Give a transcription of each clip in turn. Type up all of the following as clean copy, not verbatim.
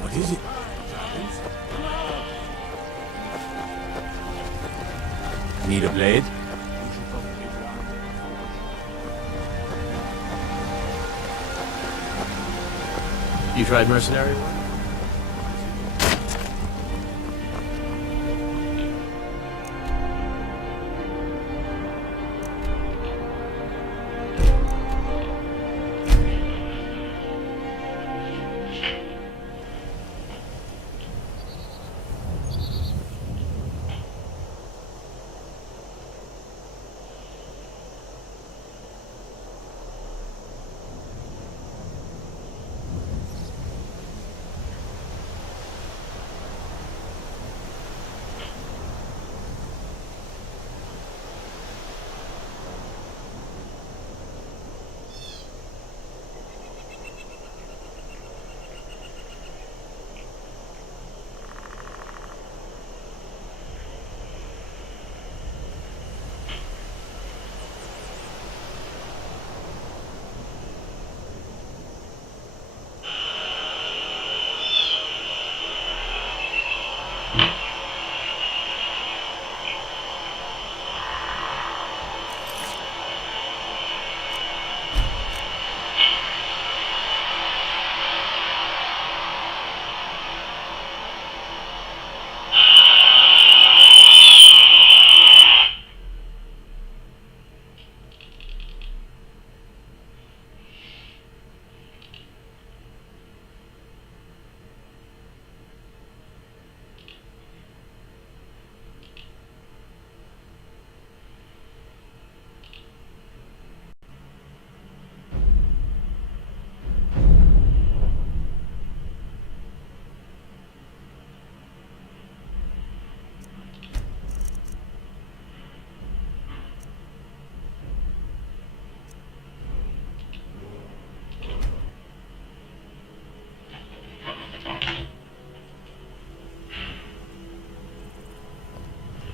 What is it? Need a blade? You tried mercenary work?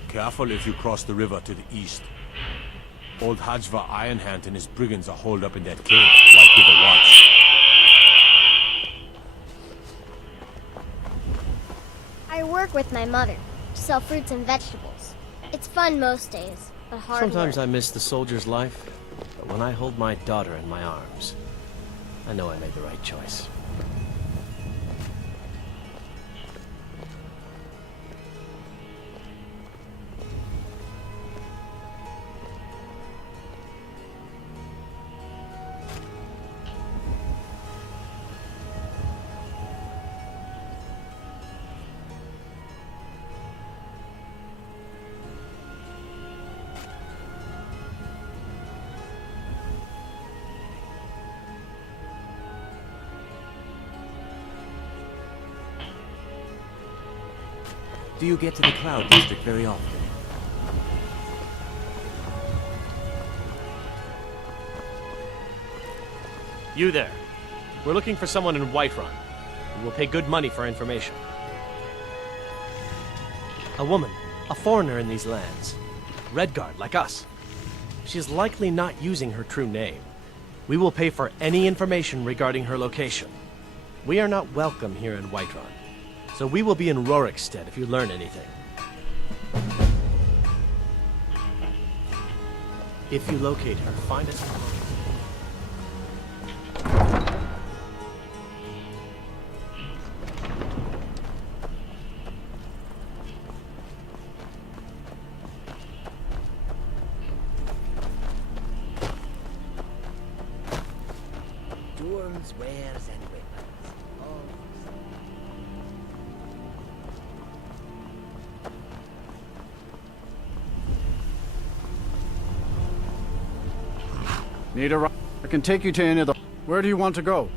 Careful if you cross the river to the east. Old Hajva Ironhand and his brigands are holed up in that cave, right with the watch. I work with my mother to sell fruits and vegetables. It's fun most days, but hard Sometimes work. I miss the soldier's life, but when I hold my daughter in my arms, I know I made the right choice. Do you get to the Cloud District very often? You there. We're looking for someone in Whiterun. We will pay good money for information. A woman, a foreigner in these lands. Redguard, like us. She is likely not using her true name. We will pay for any information regarding her location. We are not welcome here in Whiterun, so we will be in Rorikstead if you learn anything. If you locate her, find us. Dorms, wares, and weapons. All Need a ride? I can take you to any of the... Where do you want to go?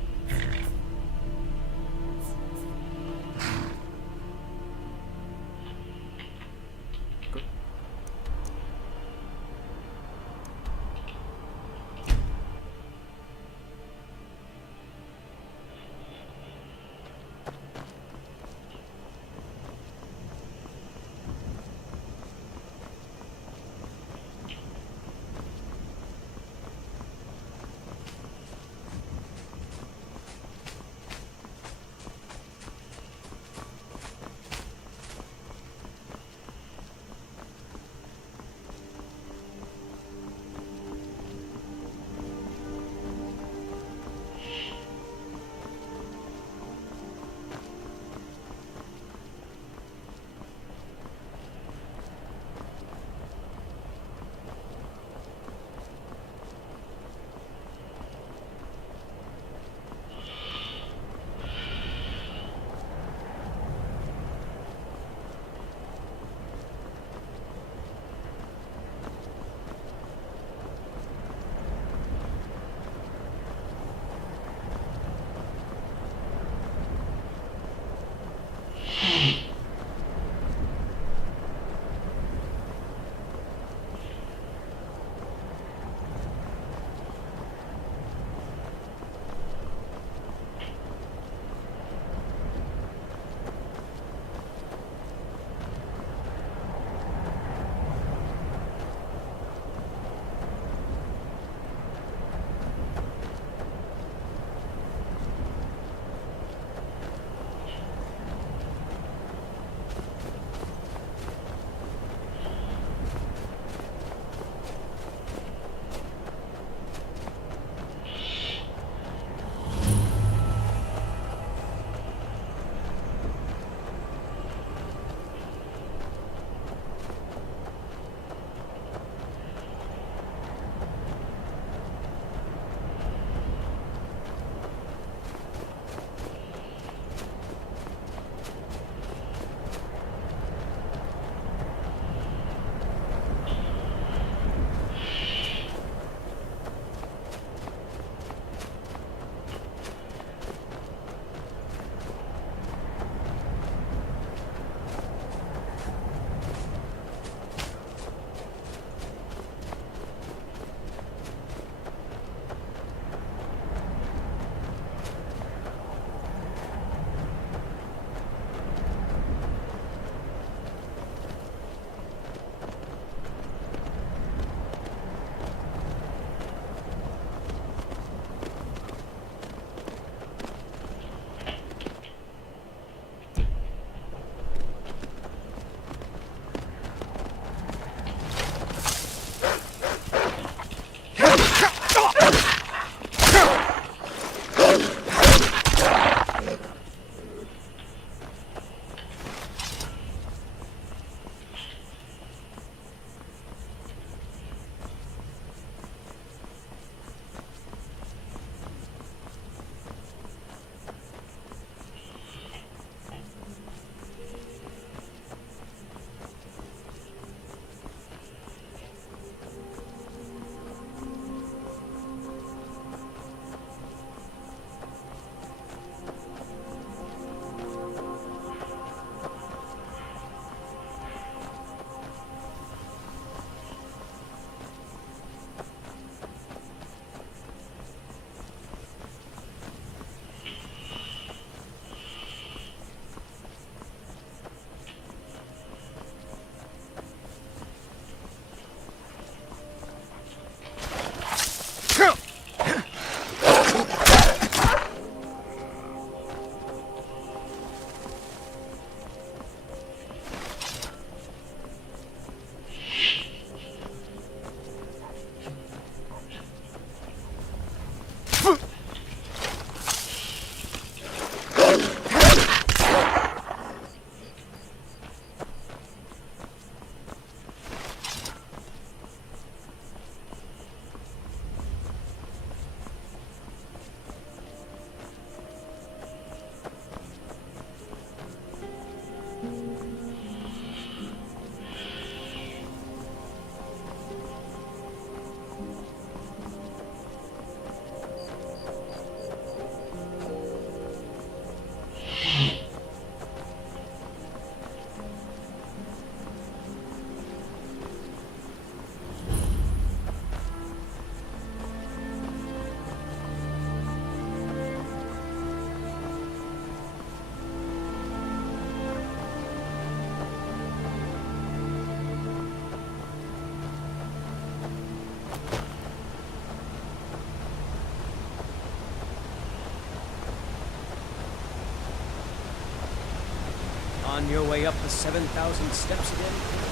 On your way up the 7,000 steps again?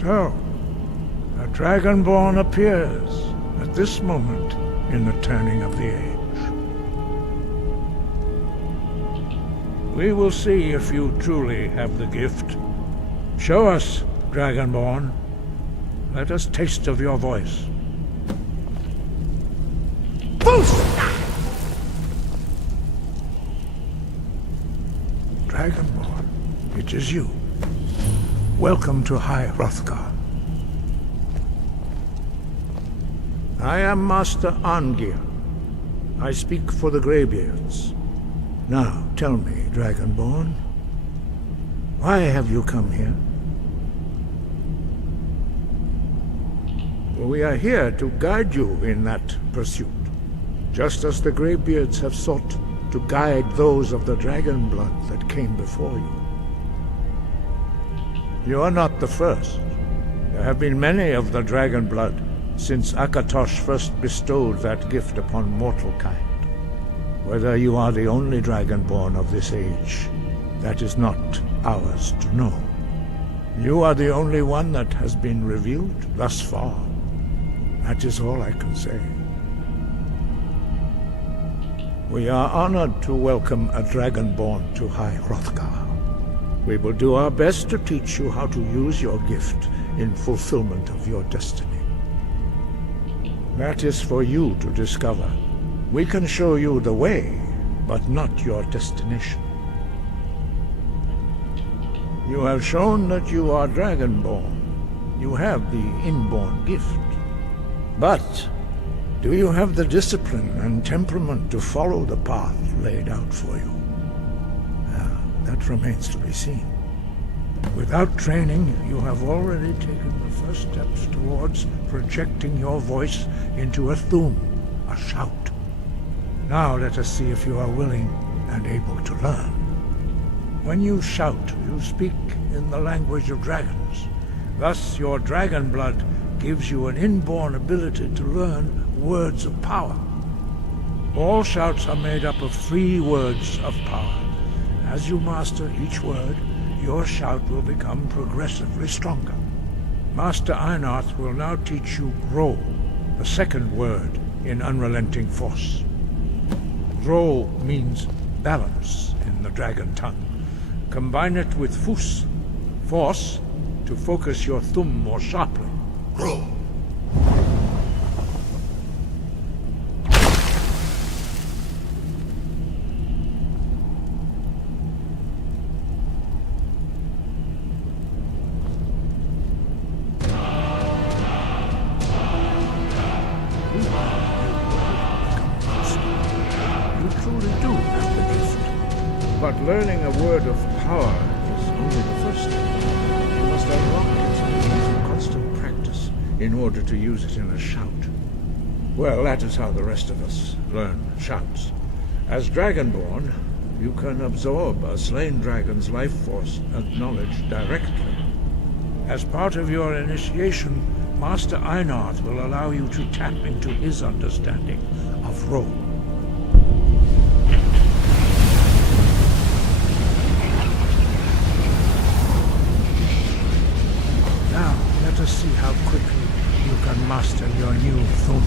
So, a Dragonborn appears at this moment in the turning of the age. We will see if you truly have the gift. Show us, Dragonborn. Let us taste of your voice. Dragonborn, it is you. Welcome to High Hrothgar. I am Master Arngir. I speak for the Greybeards. Now, tell me, Dragonborn, why have you come here? We are here to guide you in that pursuit, just as the Greybeards have sought to guide those of the dragon blood that came before you. You are not the first. There have been many of the dragon blood since Akatosh first bestowed that gift upon mortal kind. Whether you are the only Dragonborn of this age, that is not ours to know. You are the only one that has been revealed thus far. That is all I can say. We are honored to welcome a Dragonborn to High Hrothgar. We will do our best to teach you how to use your gift in fulfillment of your destiny. That is for you to discover. We can show you the way, but not your destination. You have shown that you are Dragonborn. You have the inborn gift. But do you have the discipline and temperament to follow the path laid out for you? That remains to be seen. Without training, you have already taken the first steps towards projecting your voice into a thum, a shout. Now let us see if you are willing and able to learn. When you shout, you speak in the language of dragons. Thus, your dragon blood gives you an inborn ability to learn words of power. All shouts are made up of 3 words of power. As you master each word, your shout will become progressively stronger. Master Einarth will now teach you Ro, the second word in Unrelenting Force. Ro means balance in the dragon tongue. Combine it with Fus, force, to focus your thumb more sharply. Ro. But learning a word of power is only the first step. You must unlock it through constant practice in order to use it in a shout. Well, that is how the rest of us learn shouts. As Dragonborn, you can absorb a slain dragon's life force and knowledge directly. As part of your initiation, Master Einarth will allow you to tap into his understanding of Ro. Let us see how quickly you can master your new thum.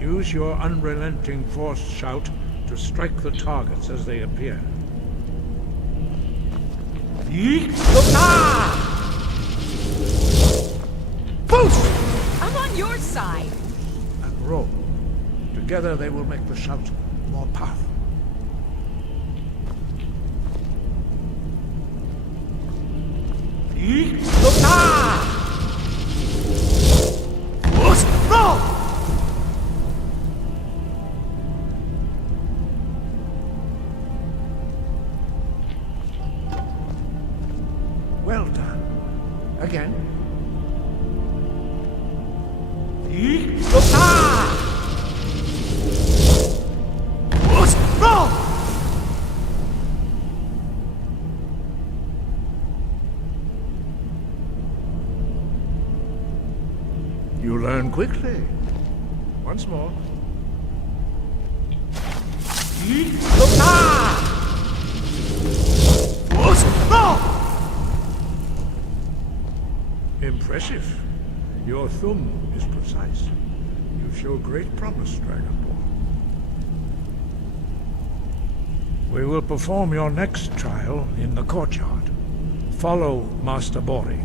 Use your unrelenting force shout to strike the targets as they appear. I'm on your side. And Ro. Together they will make the shout more powerful. Well done. Again. You learn quickly. Once more. Impressive. Your thumb is precise. You show great promise, Dragonborn. We will perform your next trial in the courtyard. Follow Master Bori.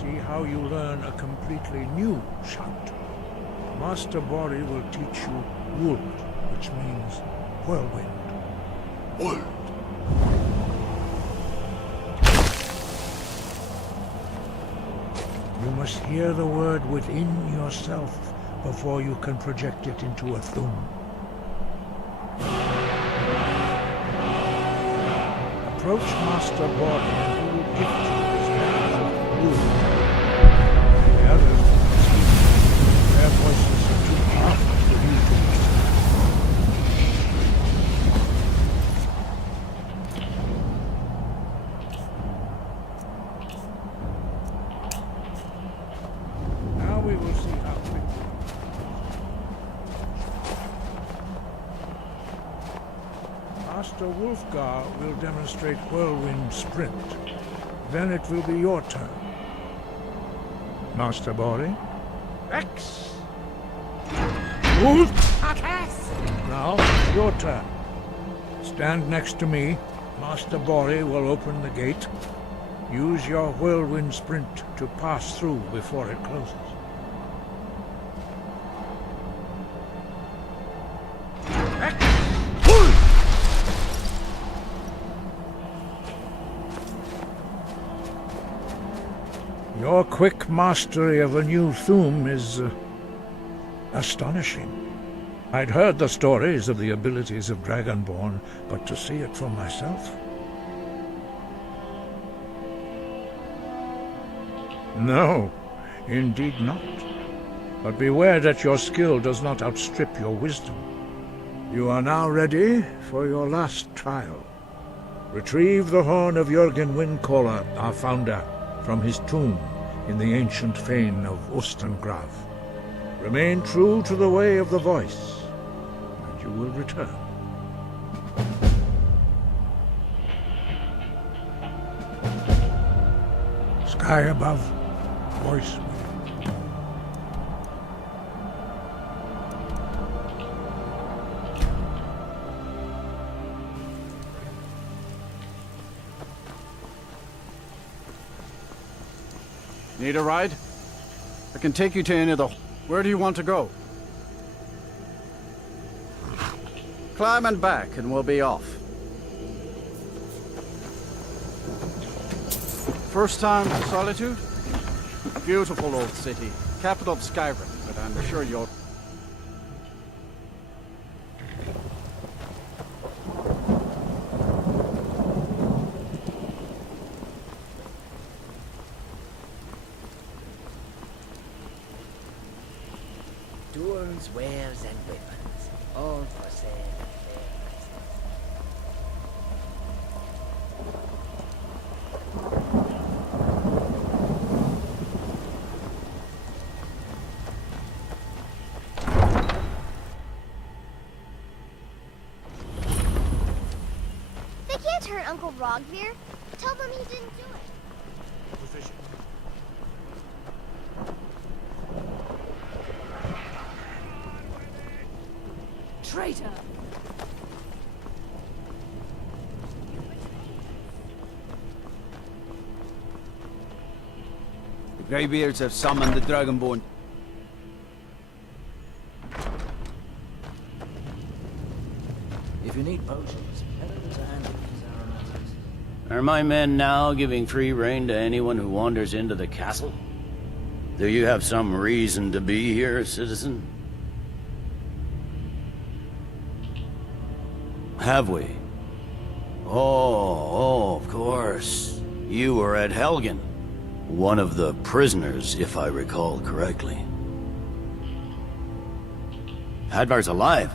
See how you learn a completely new shout. Master Bori will teach you Wold, which means whirlwind. Wold. You must hear the word within yourself before you can project it into a thum. Approach Master Bori and he will gift you his knowledge of Wold. The others will speak. Their voices are too powerful for you to listen. Now we will see how quickly. Master Wolfgar will demonstrate Whirlwind Sprint. Then it will be your turn. Master Bori? X! Move! Now, your turn. Stand next to me. Master Bori will open the gate. Use your whirlwind sprint to pass through before it closes. Your quick mastery of a new thum is astonishing. I'd heard the stories of the abilities of Dragonborn, but to see it for myself? No, indeed not. But beware that your skill does not outstrip your wisdom. You are now ready for your last trial. Retrieve the horn of Jürgen Windcaller, our founder, from his tomb in the ancient fane of Ustengrav. Remain true to the way of the voice, and you will return. Sky above, voice within. Need a ride? I can take you to any of the... Where do you want to go? Climb and back and we'll be off. First time to Solitude? Beautiful old city. Capital of Skyrim, but I'm sure you'll... Tools, wares, and weapons, all for sale at fair prices. They can't hurt Uncle Rogvir. Tell them he didn't do it. Position. Traitor! The Greybeards have summoned the Dragonborn. If you need potions, Helen's hand is our Are my men now giving free rein to anyone who wanders into the castle? Do you have some reason to be here, citizen? Have we? Oh, of course. You were at Helgen. One of the prisoners, if I recall correctly. Hadvar's alive.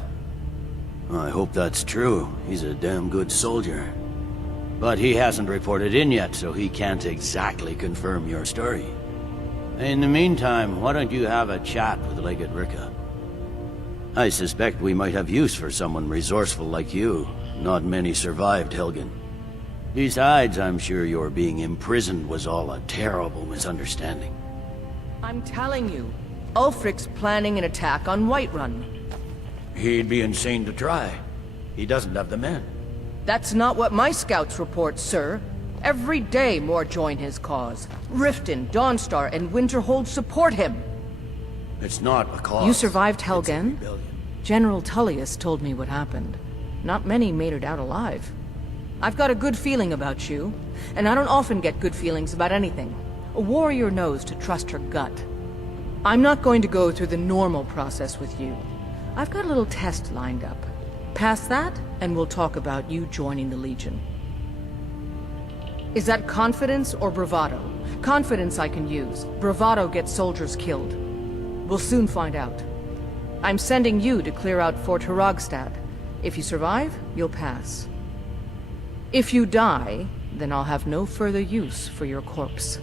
I hope that's true. He's a damn good soldier. But he hasn't reported in yet, so he can't exactly confirm your story. In the meantime, why don't you have a chat with Legate Ricka? I suspect we might have use for someone resourceful like you. Not many survived Helgen. Besides, I'm sure your being imprisoned was all a terrible misunderstanding. I'm telling you, Ulfric's planning an attack on Whiterun. He'd be insane to try. He doesn't have the men. That's not what my scouts report, sir. Every day more join his cause. Riften, Dawnstar, and Winterhold support him. It's not a cause. You survived It's a Helgen? rebellion. General Tullius told me what happened. Not many made it out alive. I've got a good feeling about you, and I don't often get good feelings about anything. A warrior knows to trust her gut. I'm not going to go through the normal process with you. I've got a little test lined up. Pass that, and we'll talk about you joining the Legion. Is that confidence or bravado? Confidence I can use. Bravado gets soldiers killed. We'll soon find out. I'm sending you to clear out Fort Hrogstad. If you survive, you'll pass. If you die, then I'll have no further use for your corpse.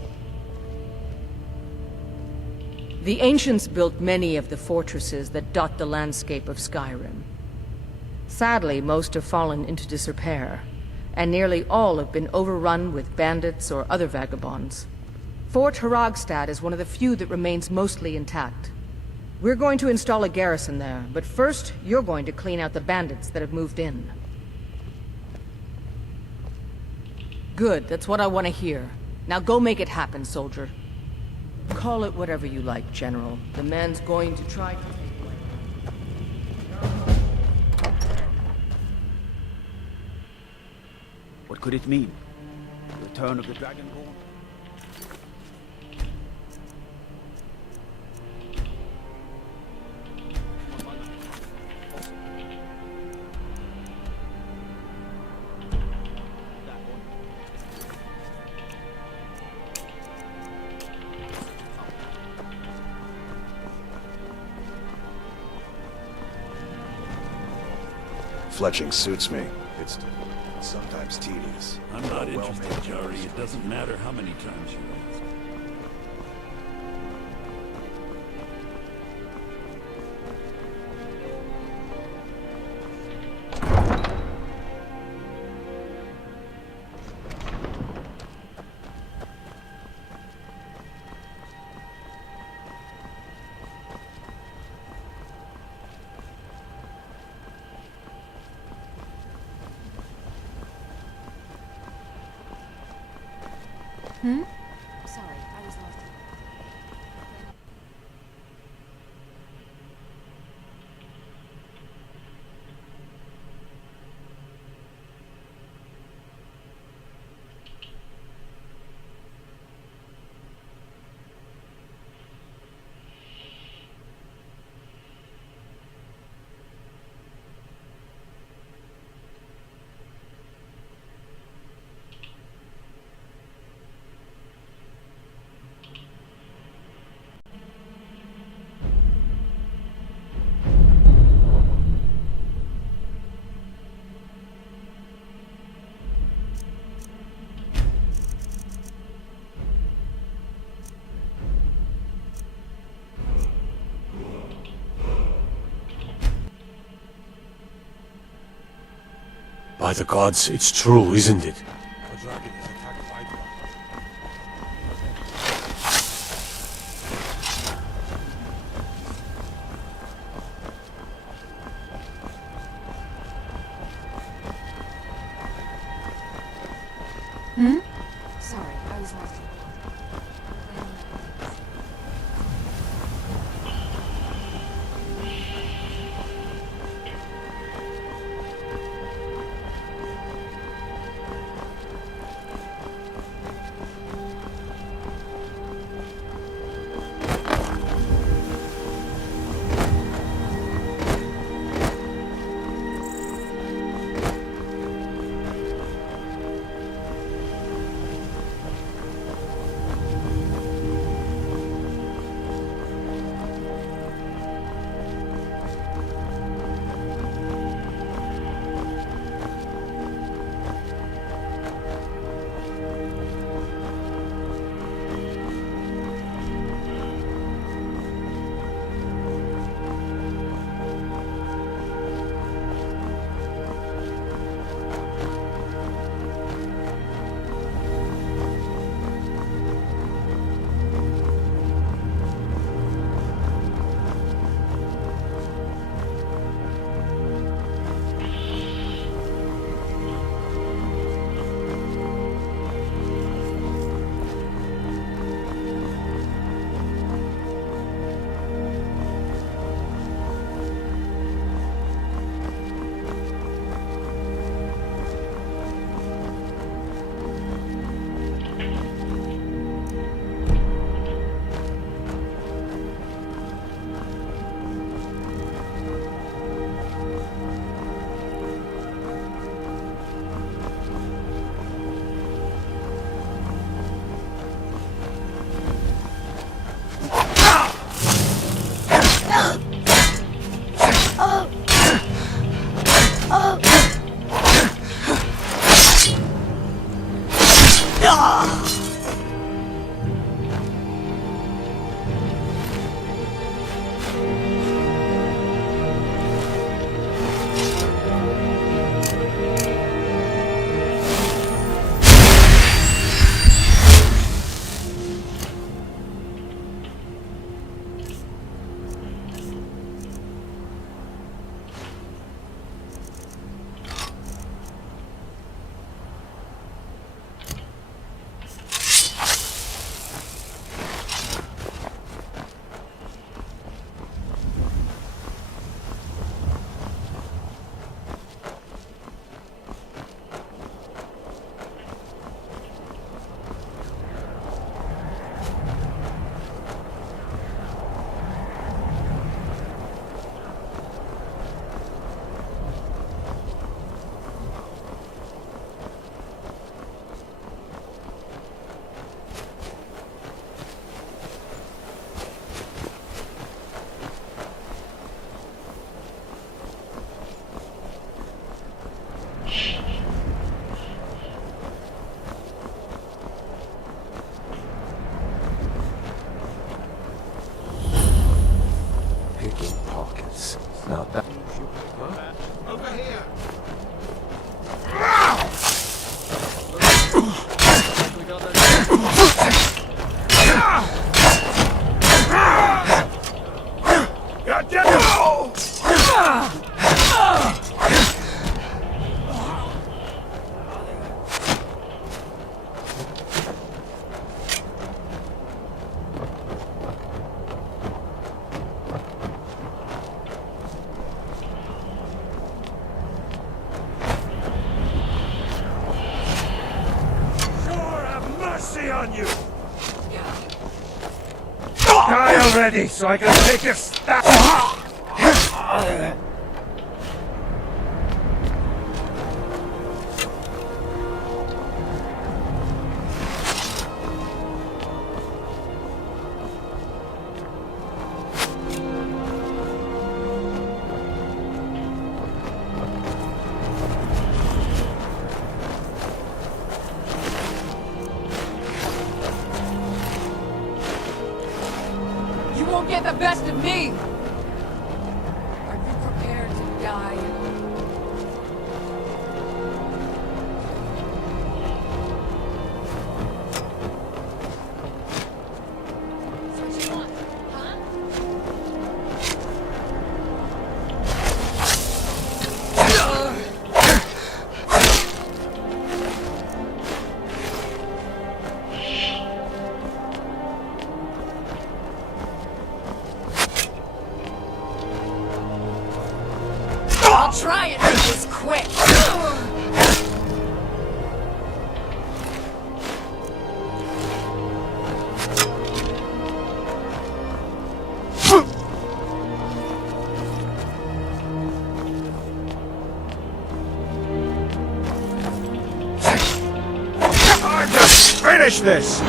The ancients built many of the fortresses that dot the landscape of Skyrim. Sadly, most have fallen into disrepair, and nearly all have been overrun with bandits or other vagabonds. Fort Hrogstad is one of the few that remains mostly intact. We're going to install a garrison there, but first, you're going to clean out the bandits that have moved in. Good, that's what I want to hear. Now go make it happen, soldier. Call it whatever you like, General. The man's going to try to take away. What could it mean? The return of the Dragonborn? Fletching suits me. It's sometimes tedious. I'm not interested, Jari. It doesn't matter how many times you ask. Sorry, I was lost. By the gods, it's true, isn't it? A dragon has attacked Hydra. Sorry, I was lost. Now that. Over here! Die already, so I can take a stab. You won't get the best of me! Are you prepared to die? What you want, huh? I'll try and make this quick! Just finish this!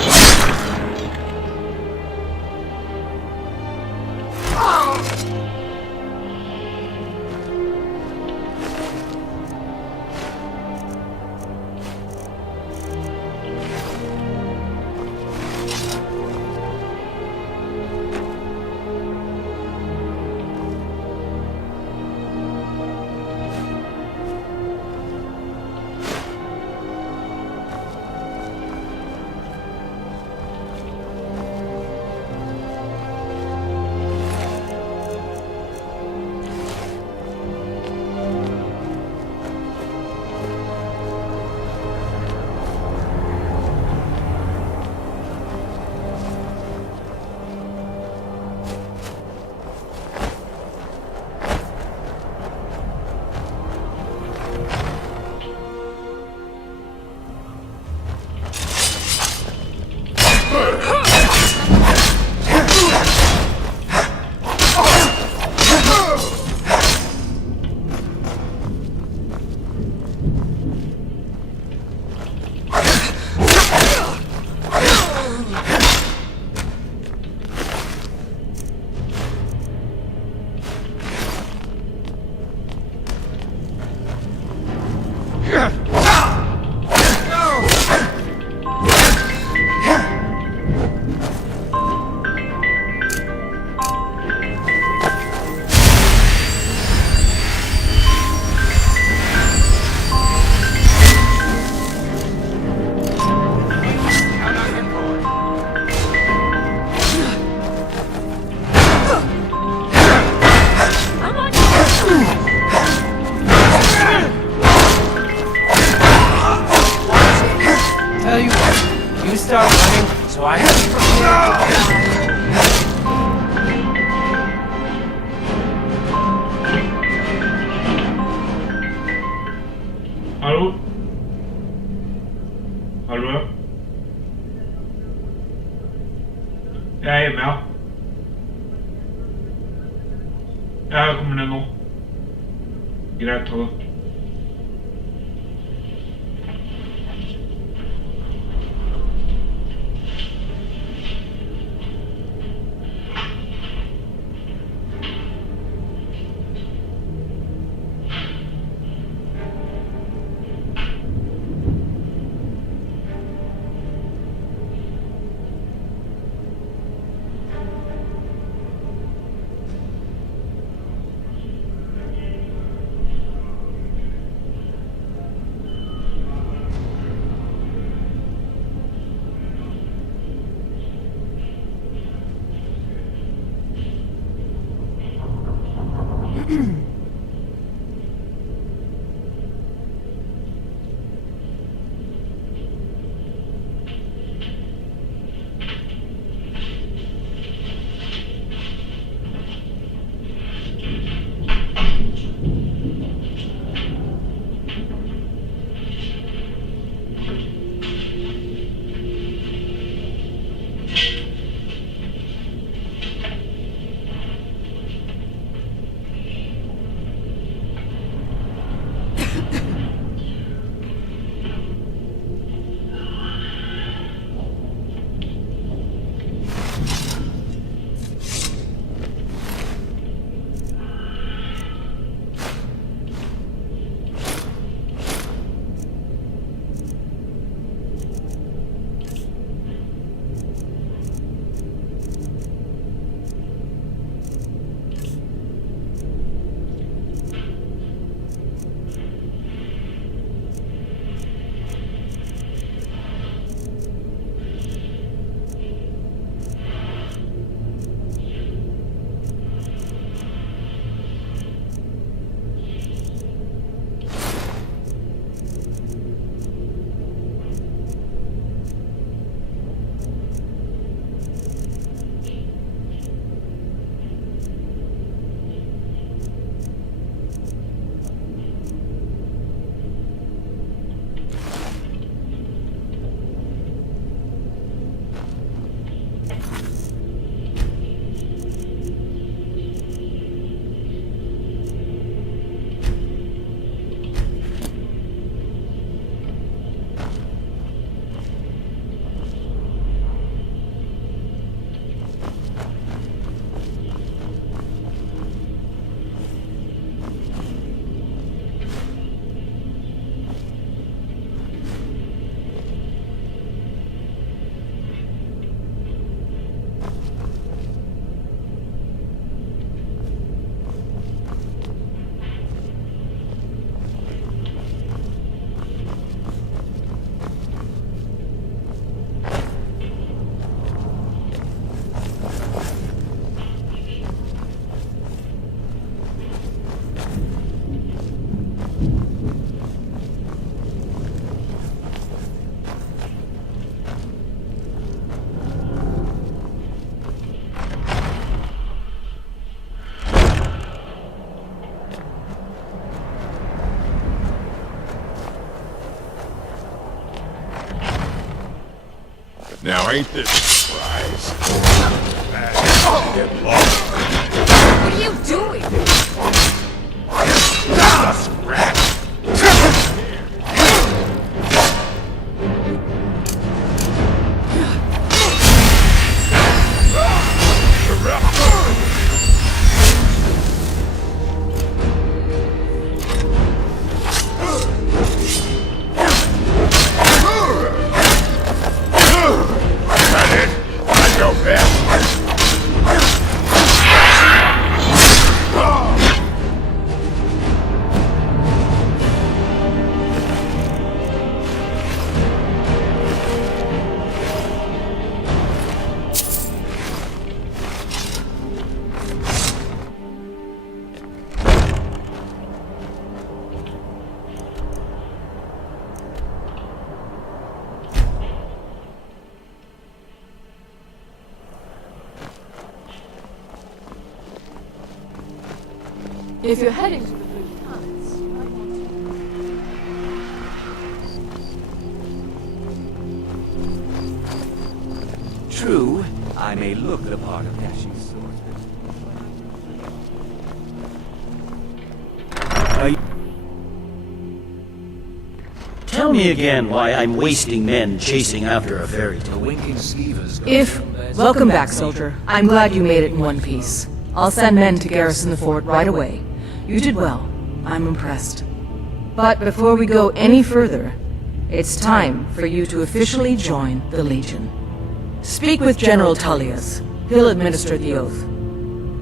Tell you what, you start running, so I have to Hallo? Hallo? Ja, jawel. Ja, ik kom er nog. Direct terug. Now ain't this a surprise? Get lost. What are you doing? Just rat. If you're heading to the Blue Palace, you might want to... True, I may look the part of dashing swordsman. Tell me again why I'm wasting men chasing after a fairy tale. Welcome back, soldier. I'm glad you made it in one piece. I'll send men to garrison the fort right away. You did well. I'm impressed. But before we go any further, it's time for you to officially join the Legion. Speak with General Tullius. He'll administer the oath.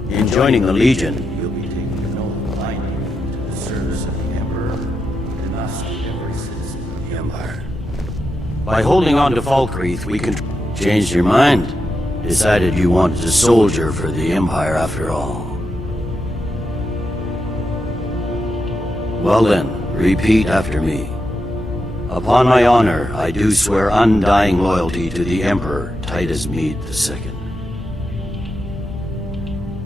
In joining the Legion, you'll be taking an oath binding to the service of the Emperor and us, every citizen of the Empire. By holding on to Falkreath, we can... Changed your mind? Decided you wanted to soldier for the Empire after all. Well then, repeat after me. Upon my honor, I do swear undying loyalty to the Emperor Titus Mede II.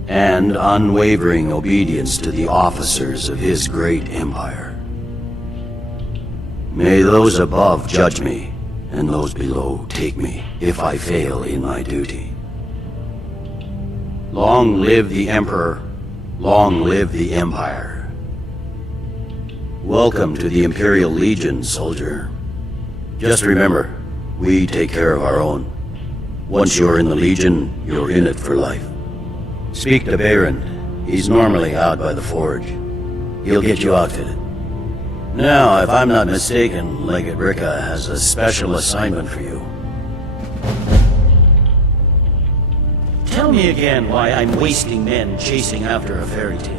And unwavering obedience to the officers of his great empire. May those above judge me, and those below take me, if I fail in my duty. Long live the Emperor, long live the Empire. Welcome to the Imperial Legion, soldier. Just remember, we take care of our own. Once you're in the Legion, you're in it for life. Speak to Baron. He's normally out by the forge. He'll get you outfitted. Now, if I'm not mistaken, Legate Ricka has a special assignment for you. Tell me again why I'm wasting men chasing after a fairy tale.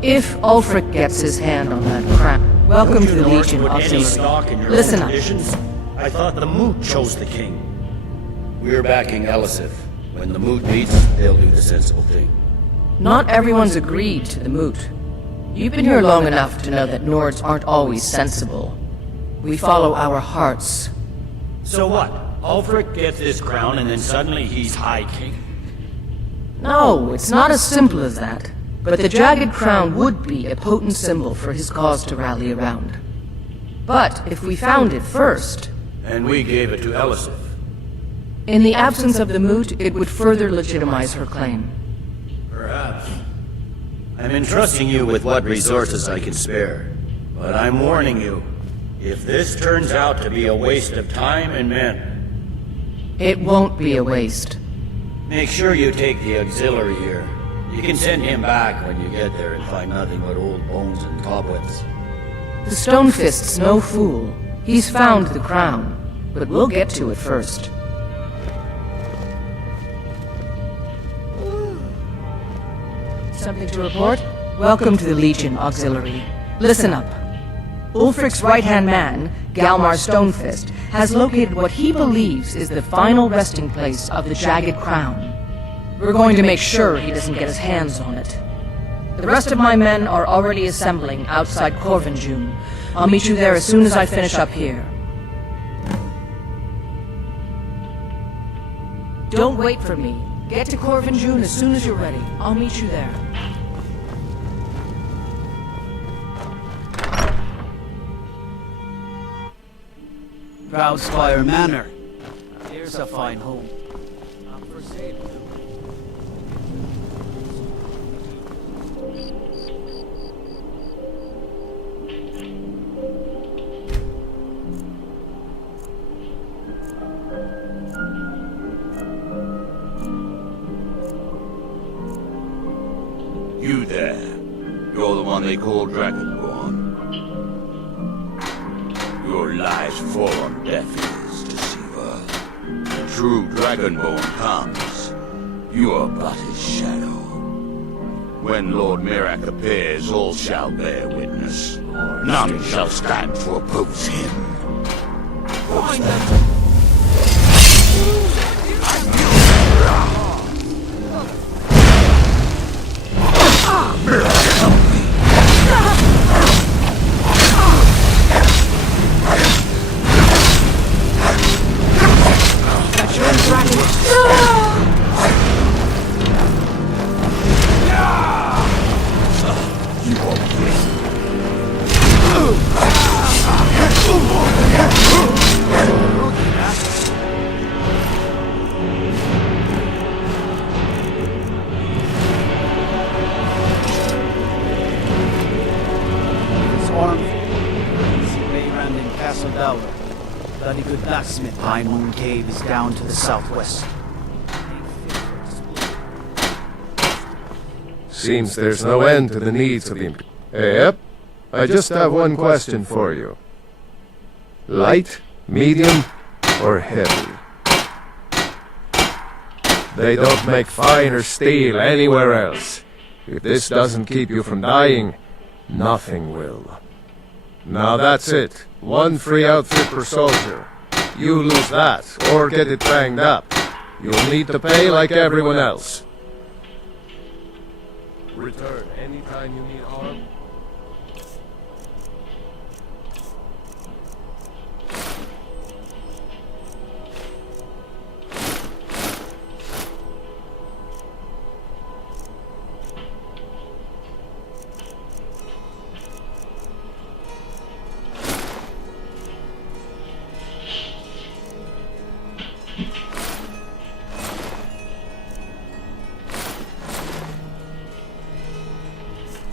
If Ulfric gets his hand on that crown, welcome to the Legion Auxiliary. Listen up. I thought the Moot chose the king. We're backing Elisif. When the Moot meets, they'll do the sensible thing. Not everyone's agreed to the moot. You've been here long enough to know that Nords aren't always sensible. We follow our hearts. So what? Ulfric gets this crown and then suddenly he's High King? No, it's not as simple as that. But the Jagged Crown would be a potent symbol for his cause to rally around. But if we found it first... And we gave it to Elisif. In the absence of the moot, it would further legitimize her claim. Perhaps. I'm entrusting you with what resources I can spare. But I'm warning you, if this turns out to be a waste of time and men... It won't be a waste. Make sure you take the auxiliary here. You can send him back when you get there and find nothing but old bones and cobwebs. The Stonefist's no fool. He's found the crown. But we'll get to it first. Something to report? Welcome to the Legion Auxiliary. Listen up. Ulfric's right-hand man, Galmar Stonefist, has located what he believes is the final resting place of the Jagged Crown. We're going to make sure he doesn't get his hands on it. The rest of my men are already assembling outside Corvinjune. I'll meet you there as soon as I finish up here. Don't wait for me. Get to Corvinjune as soon as you're ready. I'll meet you there. Proudspire Manor. Here's a fine home. Up for sale, too. You there. You're the one they call Dragonborn. Your lies fall on deaf ears, deceiver. The true Dragonborn comes. You are but his shadow. When Lord Mirak appears, all shall bear witness. None shall stand to oppose him. Bloody good blacksmith. High Moon Cave is down to the southwest. Seems there's no end to the needs of the Yep. I just have one question for you. Light, medium, or heavy? They don't make finer steel anywhere else. If this doesn't keep you from dying, nothing will. Now that's it. One free outfit per soldier. You lose that, or get it banged up. You'll need to pay like everyone else. Return anytime you need arm.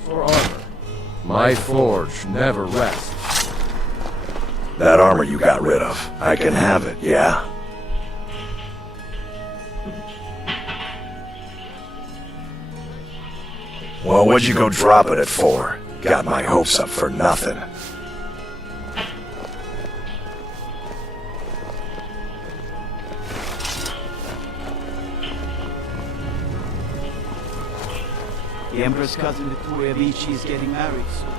For armor, my forge never rests. That armor you got rid of, I can have it, yeah? Well, what'd you go dropping it for? Got my hopes up for nothing. The Emperor's cousin Victoria Vici is getting married soon.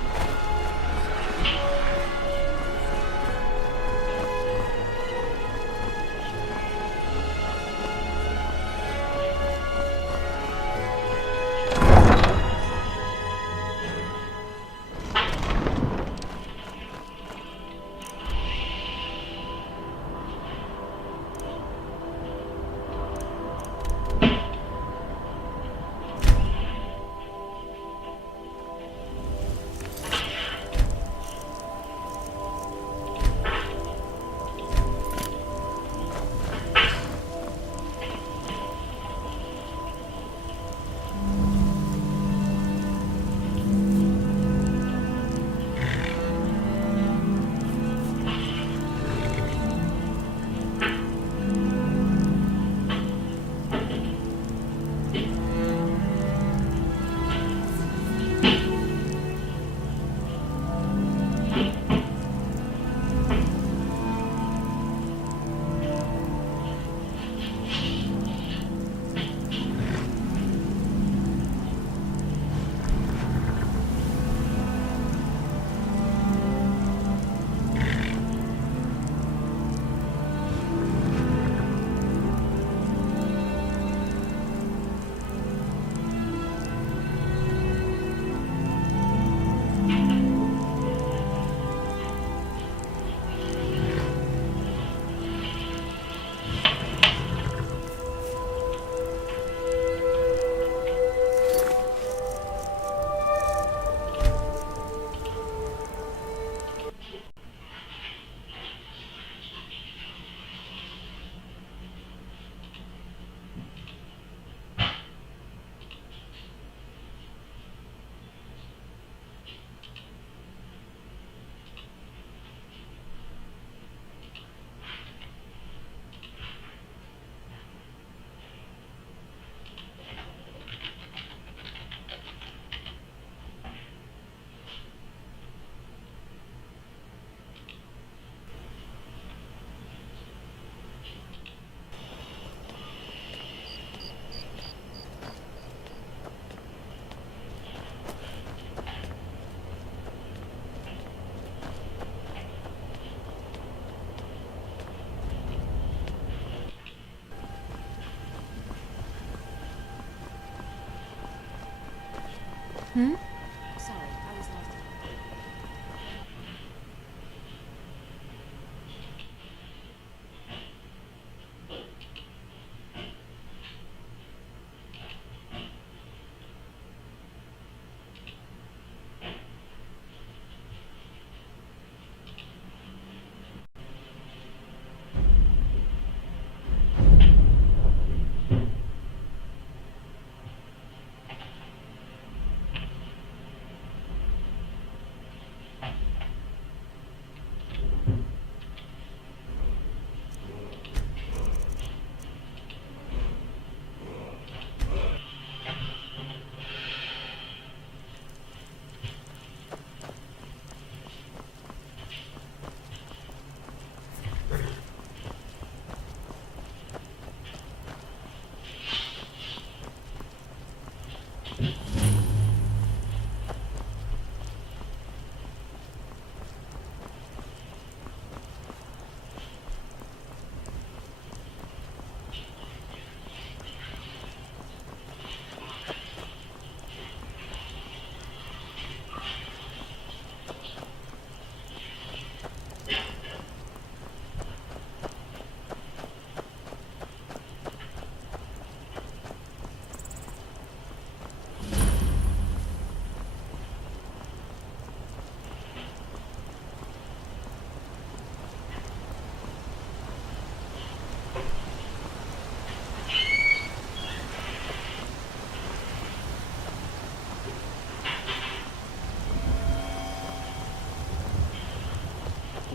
Hmm? Sorry, I was lost.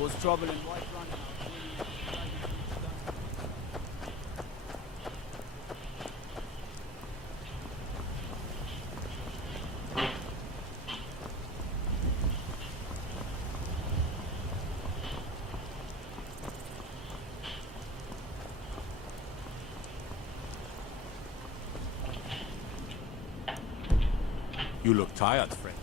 Was trouble in White Run? You look tired, friend.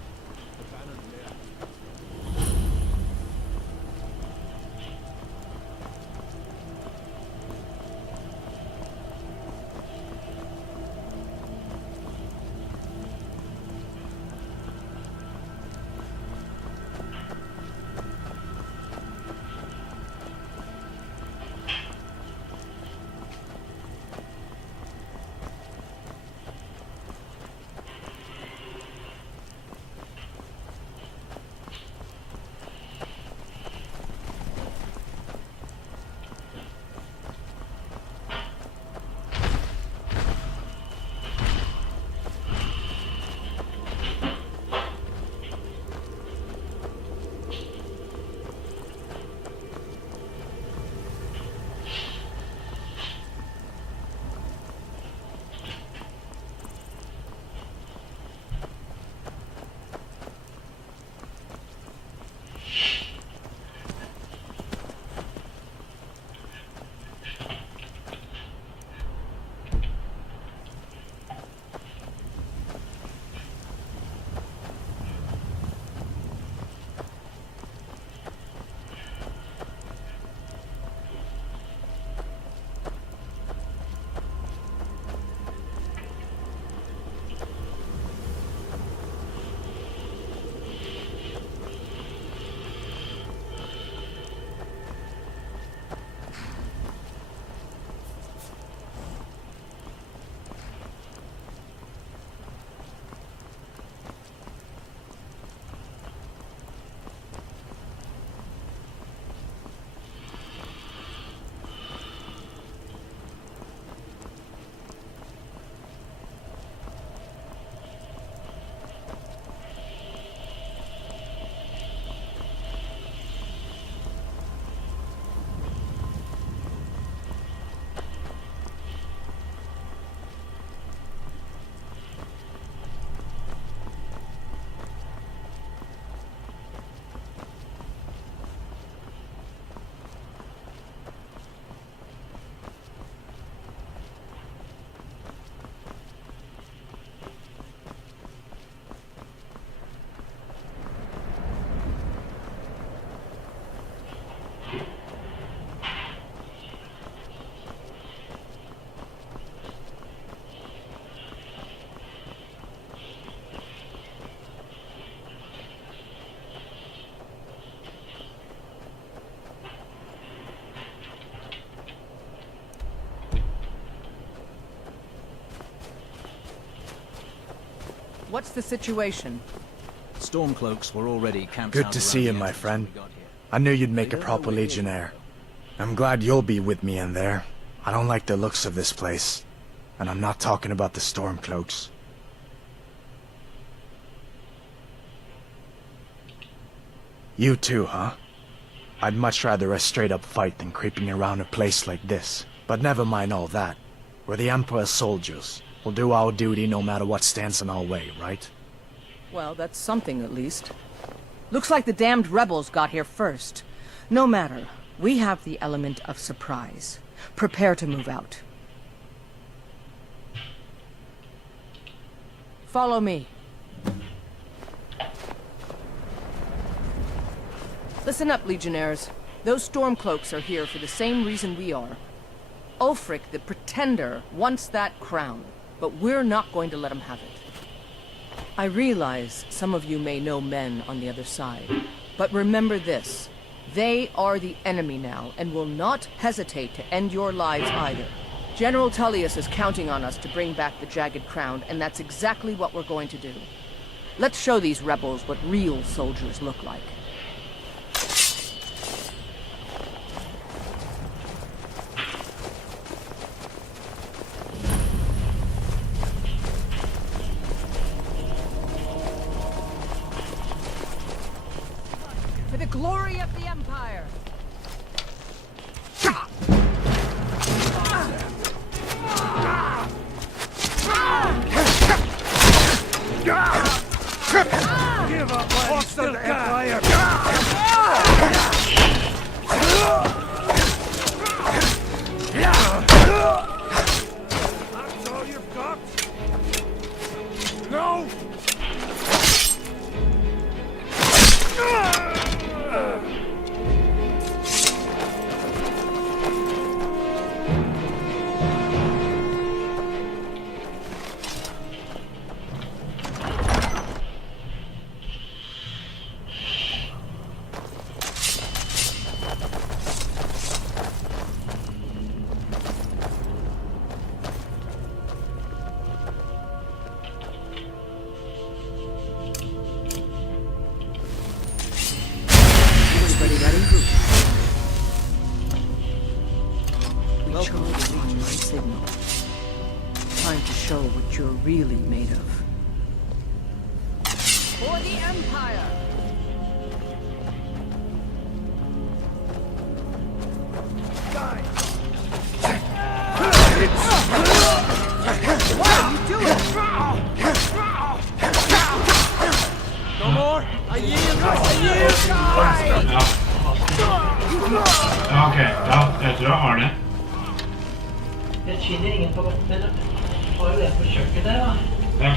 What's the situation? Stormcloaks were already camped Good out to around see you, the my entrance friend. when we got here. I knew you'd make a proper legionnaire. I'm glad you'll be with me in there. I don't like the looks of this place. And I'm not talking about the Stormcloaks. You too, huh? I'd much rather a straight-up fight than creeping around a place like this. But never mind all that. We're the Emperor's soldiers. We'll do our duty no matter what stands in our way, right? Well, that's something at least. Looks like the damned rebels got here first. No matter. We have the element of surprise. Prepare to move out. Follow me. Listen up, Legionnaires. Those Stormcloaks are here for the same reason we are. Ulfric, the Pretender, wants that crown, but we're not going to let him have it. I realize some of you may know men on the other side, but remember this. They are the enemy now, and will not hesitate to end your lives either. General Tullius is counting on us to bring back the Jagged Crown, and that's exactly what we're going to do. Let's show these rebels what real soldiers look like. For the glory of the Empire! Give up while you still can. That's all you've got? No! Signal. Time to show what you're really made of. For the Empire! What are you doing? No more! I yield! I yield! Ok, jeg tror jeg har det. Jeg finner ingen på men har jo det på kjøkkenet, da. Ja.